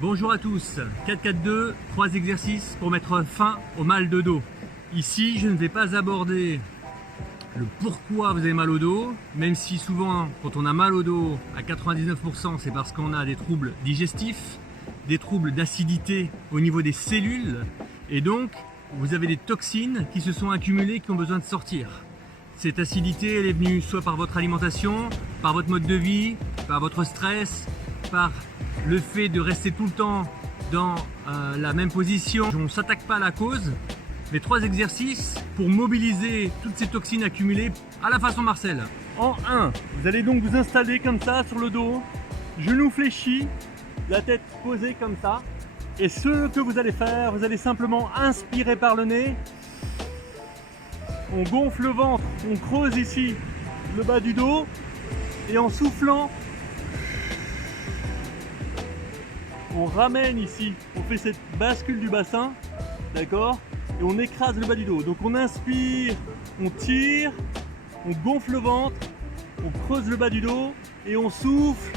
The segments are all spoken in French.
Bonjour à tous, 4-4-2, 3 exercices pour mettre fin au mal de dos. Ici, je ne vais pas aborder le pourquoi vous avez mal au dos, même si souvent, quand on a mal au dos, à 99%, c'est parce qu'on a des troubles digestifs, des troubles d'acidité au niveau des cellules, et donc, vous avez des toxines qui se sont accumulées, qui ont besoin de sortir. Cette acidité, elle est venue soit par votre alimentation, par votre mode de vie, par votre stress, par le fait de rester tout le temps dans la même position. On ne s'attaque pas à la cause, mais 3 exercices pour mobiliser toutes ces toxines accumulées à la façon Marcel. En 1, vous allez donc vous installer comme ça sur le dos, genoux fléchis, la tête posée comme ça. Et ce que vous allez faire, vous allez simplement inspirer par le nez. On gonfle le ventre, on creuse ici le bas du dos. Et en soufflant, on ramène ici, on fait cette bascule du bassin, d'accord? Et on écrase le bas du dos. Donc on inspire, on tire, on gonfle le ventre, on creuse le bas du dos et on souffle,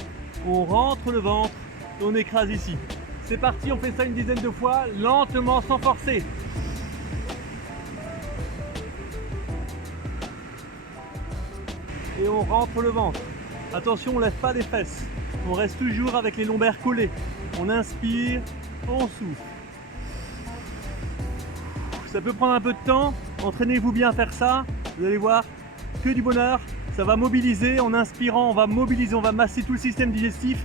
on rentre le ventre et on écrase ici. C'est parti, on fait ça une dizaine de fois, lentement, sans forcer. Et on rentre le ventre. Attention, on ne lève pas les fesses. On reste toujours avec les lombaires collés. On inspire, on souffle. Ça peut prendre un peu de temps. Entraînez-vous bien à faire ça. Vous allez voir que du bonheur. Ça va mobiliser. En inspirant, on va mobiliser, on va masser tout le système digestif.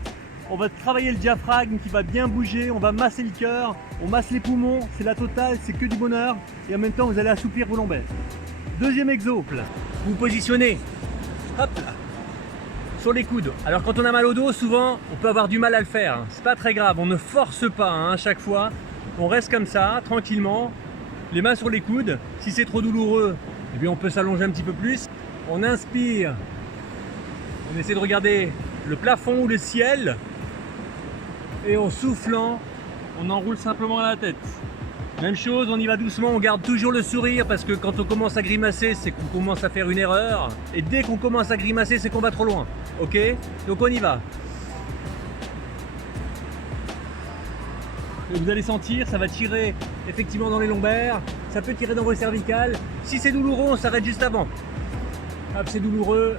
On va travailler le diaphragme qui va bien bouger. On va masser le cœur. On masse les poumons. C'est la totale. C'est que du bonheur. Et en même temps, vous allez assouplir vos lombaires. Deuxième exemple. Vous positionnez. Hop là. Sur les coudes. Alors quand on a mal au dos, souvent on peut avoir du mal à le faire. C'est pas très grave, on ne force pas à chaque fois. On reste comme ça, tranquillement, les mains sur les coudes. Si c'est trop douloureux, eh bien on peut s'allonger un petit peu plus. On inspire, on essaie de regarder le plafond ou le ciel. Et en soufflant, on enroule simplement la tête. Même chose, on y va doucement, on garde toujours le sourire parce que quand on commence à grimacer, c'est qu'on commence à faire une erreur. Et dès qu'on commence à grimacer, c'est qu'on va trop loin. Ok? Donc on y va. Et vous allez sentir, ça va tirer effectivement dans les lombaires, ça peut tirer dans vos cervicales. Si c'est douloureux, on s'arrête juste avant. Hop, c'est douloureux.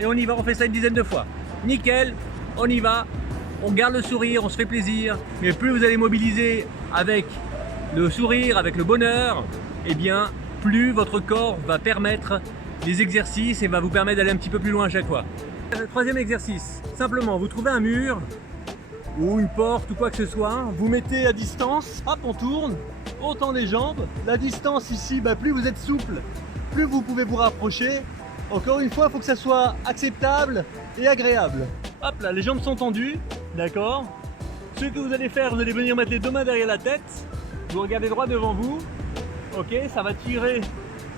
Et on y va, on fait ça une dizaine de fois. Nickel, on y va. On garde le sourire, on se fait plaisir. Mais plus vous allez mobiliser avec le sourire, avec le bonheur, eh bien, plus votre corps va permettre des exercices et va vous permettre d'aller un petit peu plus loin à chaque fois. Troisième exercice, simplement, vous trouvez un mur ou une porte ou quoi que ce soit, vous mettez à distance, hop, on tourne, on tend les jambes. La distance ici, plus vous êtes souple, plus vous pouvez vous rapprocher. Encore une fois, il faut que ça soit acceptable et agréable. Hop là, les jambes sont tendues, d'accord? Ce que vous allez faire, vous allez venir mettre les 2 mains derrière la tête. Vous regardez droit devant vous. Ok, ça va tirer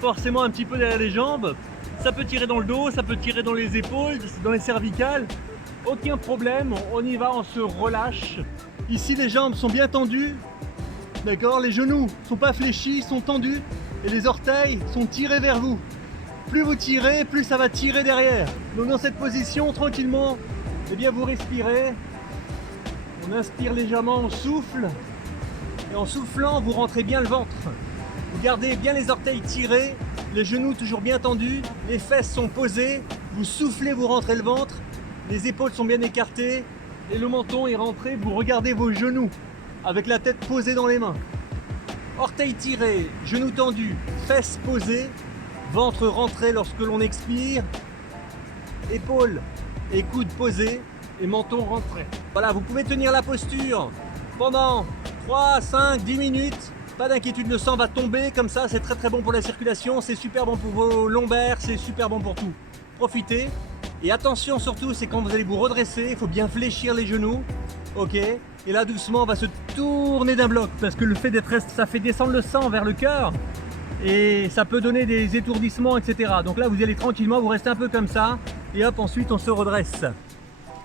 forcément un petit peu derrière les jambes. Ça peut tirer dans le dos, ça peut tirer dans les épaules, dans les cervicales. Aucun problème, on y va, on se relâche. Ici, les jambes sont bien tendues. D'accord, les genoux ne sont pas fléchis, sont tendus. Et les orteils sont tirés vers vous. Plus vous tirez, plus ça va tirer derrière. Donc dans cette position, tranquillement, eh bien vous respirez. On inspire légèrement, on souffle. Et en soufflant, vous rentrez bien le ventre. Vous gardez bien les orteils tirés, les genoux toujours bien tendus, les fesses sont posées. Vous soufflez, vous rentrez le ventre. Les épaules sont bien écartées et le menton est rentré. Vous regardez vos genoux avec la tête posée dans les mains. Orteils tirés, genoux tendus, fesses posées, ventre rentré lorsque l'on expire. Épaules et coudes posés et menton rentré. Voilà, vous pouvez tenir la posture pendant 3, 5, 10 minutes. Pas d'inquiétude, le sang va tomber comme ça, c'est très très bon pour la circulation, c'est super bon pour vos lombaires, c'est super bon pour tout. Profitez. Et attention surtout, c'est quand vous allez vous redresser, il faut bien fléchir les genoux. Ok. Et là doucement, on va se tourner d'un bloc parce que le fait d'être resté, ça fait descendre le sang vers le cœur. Et ça peut donner des étourdissements, etc. Donc là, vous allez tranquillement, vous restez un peu comme ça. Et hop, ensuite, on se redresse.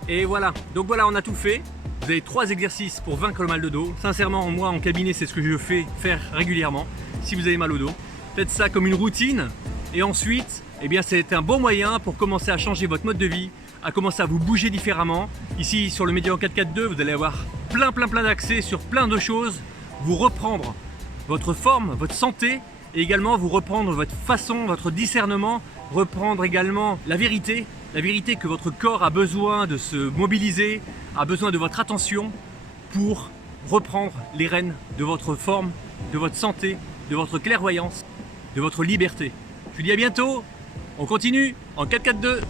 Et voilà. Donc voilà, on a tout fait. Vous avez 3 exercices pour vaincre le mal de dos. Sincèrement, moi, en cabinet, c'est ce que je fais faire régulièrement. Si vous avez mal au dos, faites ça comme une routine. Et ensuite, eh bien, c'est un bon moyen pour commencer à changer votre mode de vie, à commencer à vous bouger différemment. Ici sur le Médian 4x2, vous allez avoir plein d'accès sur plein de choses, vous reprendre votre forme, votre santé, et également vous reprendre votre façon, votre discernement, reprendre également la vérité que votre corps a besoin de se mobiliser, a besoin de votre attention pour reprendre les rênes de votre forme, de votre santé, de votre clairvoyance, de votre liberté. Je vous dis à bientôt, on continue en 4x2.